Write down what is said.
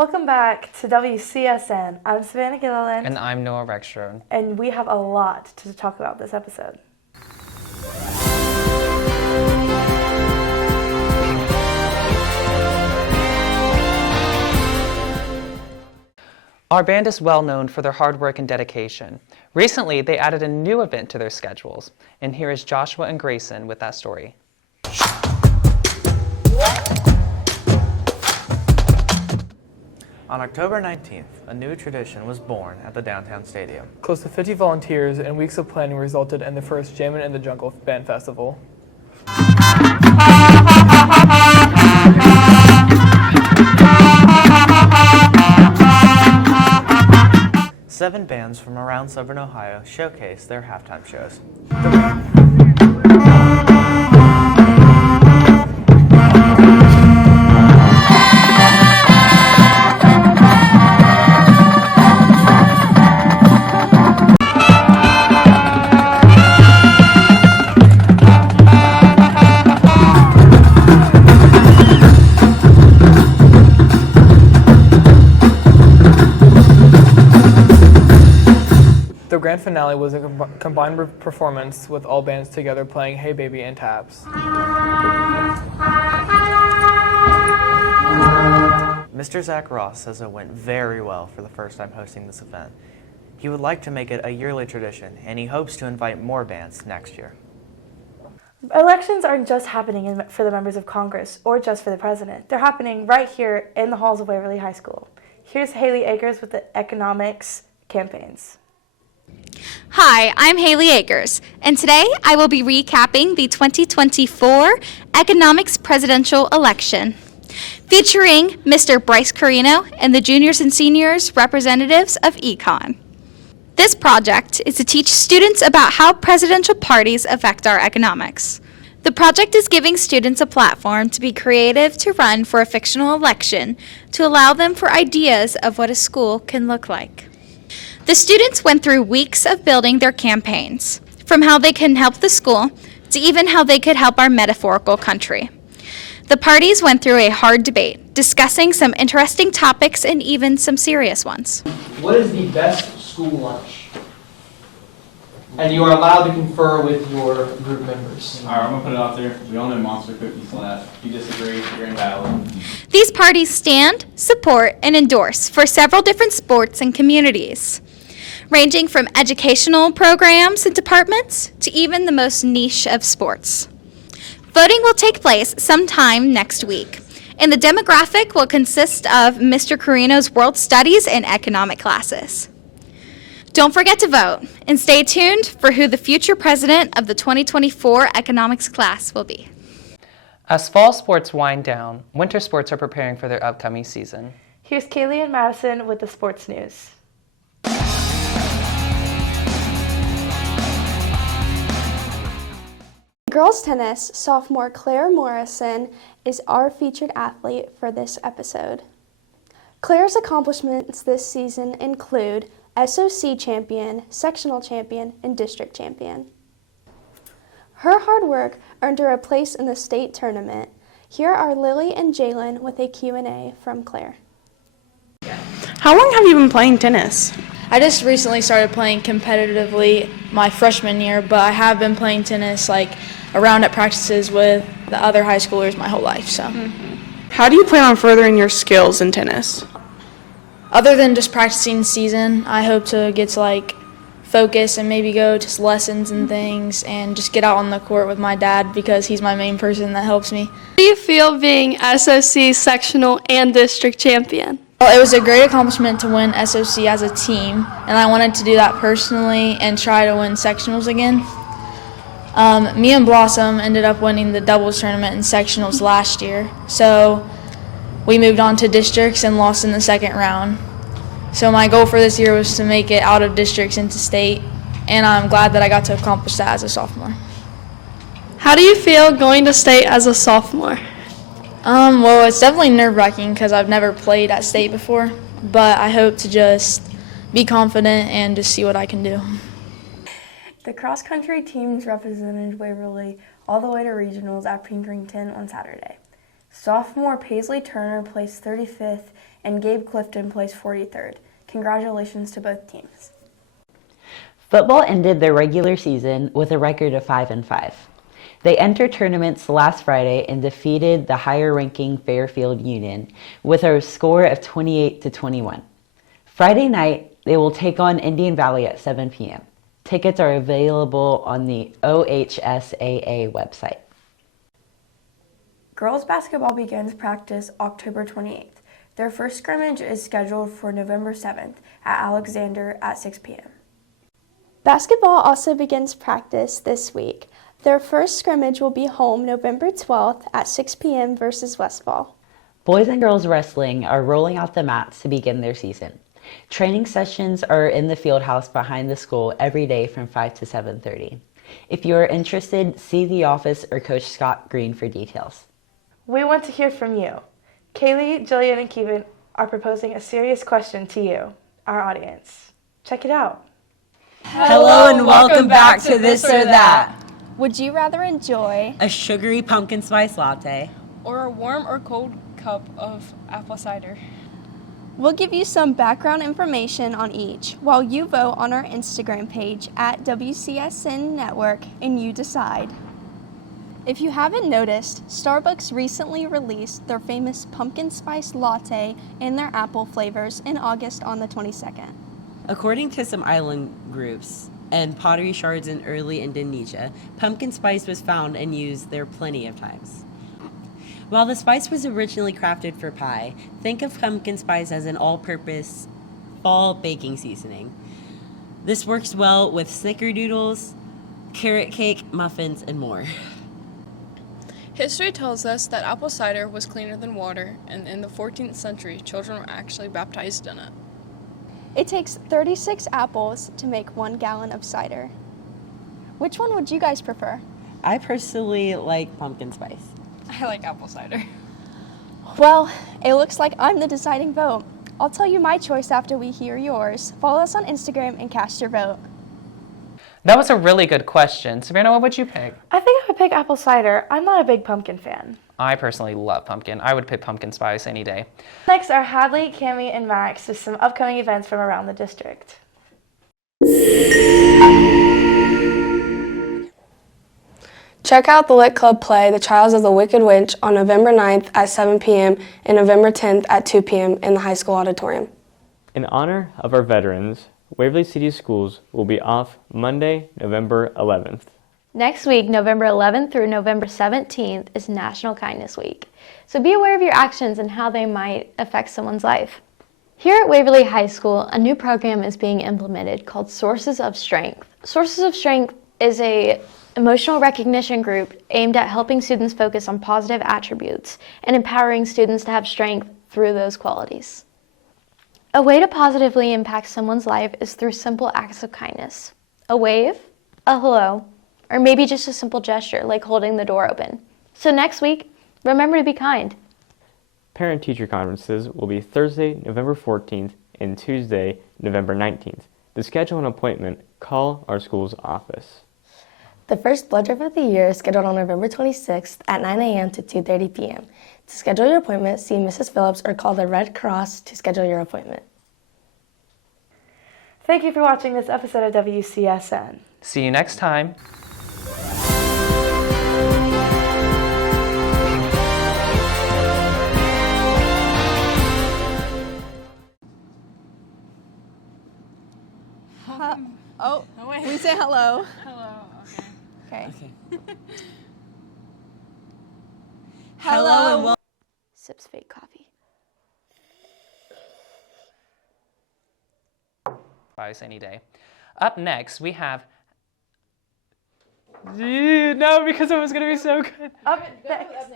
Welcome back to WCSN. I'm Savannah Gilliland. And I'm Noah Rexstrode. And we have a lot to talk about this episode. Our band is well known for their hard work and dedication. Recently, they added a new event to their schedules. And here is Joshua and Grayson with that story. On October 19th, a new tradition was born at the downtown stadium. Close to 50 volunteers and weeks of planning resulted in the first Jammin' in the Jungle Band Festival. Seven bands from around Southern Ohio showcased their halftime shows. The grand finale was a combined performance with all bands together playing Hey Baby and Taps. Mr. Zach Ross says it went very well for the first time hosting this event. He would like to make it a yearly tradition, and he hopes to invite more bands next year. Elections aren't just happening for the members of Congress or just for the president. They're happening right here in the halls of Waverly High School. Here's Haley Akers with the economics campaigns. Hi, I'm Haley Akers, and today I will be recapping the 2024 economics presidential election, featuring Mr. Bryce Carino and the juniors and seniors representatives of Econ. This project is to teach students about how presidential parties affect our economics. The project is giving students a platform to be creative to run for a fictional election to allow them for ideas of what a school can look like. The students went through weeks of building their campaigns, from how they can help the school to even how they could help our metaphorical country. The parties went through a hard debate, discussing some interesting topics and even some serious ones. What is the best school lunch? And you are allowed to confer with your group members. All right, I'm going to put it out there. We all know Monster Cookies last. If you disagree, you're invalid. These parties stand, support, and endorse for several different sports and communities, ranging from educational programs and departments to even the most niche of sports. Voting will take place sometime next week, and the demographic will consist of Mr. Carino's World Studies and Economic classes. Don't forget to vote, and stay tuned for who the future president of the 2024 economics class will be. As fall sports wind down, winter sports are preparing for their upcoming season. Here's Kaylee and Madison with the sports news. Girls tennis sophomore Claire Morrison is our featured athlete for this episode. Claire's accomplishments this season include SOC champion, sectional champion, and district champion. Her hard work earned her a place in the state tournament. Here are Lily and Jalen with a Q&A from Claire. How long have you been playing tennis? I just recently started playing competitively my freshman year, but I have been playing tennis around at practices with the other high schoolers my whole life. So, How do you plan on furthering your skills in tennis? other than just practicing season, I hope to get to focus and maybe go to lessons and things and just get out on the court with my dad because he's my main person that helps me. How do you feel being SOC sectional and district champion? Well, it was a great accomplishment to win SOC as a team, and I wanted to do that personally and try to win sectionals again. Me and Blossom ended up winning the doubles tournament in sectionals last year, so we moved on to districts and lost in the second round. So my goal for this year was to make it out of districts into state, and I'm glad that I got to accomplish that as a sophomore. How do you feel going to state as a sophomore? Well, it's definitely nerve-wracking because I've never played at state before, but I hope to just be confident and just see what I can do. The cross-country teams represented Waverly all the way to regionals at Pinkerton on Saturday. Sophomore Paisley Turner placed 35th and Gabe Clifton placed 43rd. Congratulations to both teams. Football ended their regular season with a record of 5-5. They entered tournaments last Friday and defeated the higher-ranking Fairfield Union with a score of 28-21. Friday night, they will take on Indian Valley at 7 p.m. Tickets are available on the OHSAA website. Girls basketball begins practice October 28th. Their first scrimmage is scheduled for November 7th at Alexander at 6 p.m. Basketball also begins practice this week. Their first scrimmage will be home November 12th at 6 p.m. versus Westfall. Boys and girls wrestling are rolling out the mats to begin their season. Training sessions are in the field house behind the school every day from 5 to 7:30. If you are interested, see the office or Coach Scott Green for details. We want to hear from you. Kaylee, Jillian, and Kevin are proposing a serious question to you, our audience. Check it out. Hello and welcome back to This or That. Would you rather enjoy A sugary pumpkin spice latte Or a warm or cold cup of apple cider? We'll give you some background information on each while you vote on our Instagram page at WCSN Network and you decide. If you haven't noticed, Starbucks recently released their famous pumpkin spice latte and their apple flavors in August on the 22nd. According to some island groups and pottery shards in early Indonesia, pumpkin spice was found and used there plenty of times. While the spice was originally crafted for pie, think of pumpkin spice as an all-purpose fall baking seasoning. This works well with snickerdoodles, carrot cake, muffins, and more. History tells us that apple cider was cleaner than water, and in the 14th century, children were actually baptized in it. It takes 36 apples to make 1 gallon of cider. Which one would you guys prefer? I personally like pumpkin spice. I like apple cider. Well, it looks like I'm the deciding vote. I'll tell you my choice after we hear yours. Follow us on Instagram and cast your vote. That was a really good question. Savannah, what would you pick? I think I would pick apple cider. I'm not a big pumpkin fan. I personally love pumpkin. I would pick pumpkin spice any day. Next are Hadley, Cami, and Max with some upcoming events from around the district. Check out the Lit Club play, The Trials of the Wicked Witch, on November 9th at 7 p.m. and November 10th at 2 p.m. in the high school auditorium. In honor of our veterans, Waverly City Schools will be off Monday, November 11th. Next week, November 11th through November 17th, is National Kindness Week. So be aware of your actions and how they might affect someone's life. Here at Waverly High School, a new program is being implemented called Sources of Strength. Sources of Strength is an emotional recognition group aimed at helping students focus on positive attributes and empowering students to have strength through those qualities. A way to positively impact someone's life is through simple acts of kindness. A wave, a hello, or maybe just a simple gesture like holding the door open. So next week, remember to be kind. Parent-teacher conferences will be Thursday, November 14th and Tuesday, November 19th. To schedule an appointment, call our school's office. The first blood drive of the year is scheduled on November 26th at 9 a.m. to 2:30 p.m. To schedule your appointment, see Mrs. Phillips or call the Red Cross to schedule your appointment. Thank you for watching this episode of WCSN. See you next time. Oh, wait. We say hello. Hello, Okay. Hello and welcome. Sips fake coffee. Spice any day. Up next, we have... No, because it was going to be so good. Up next.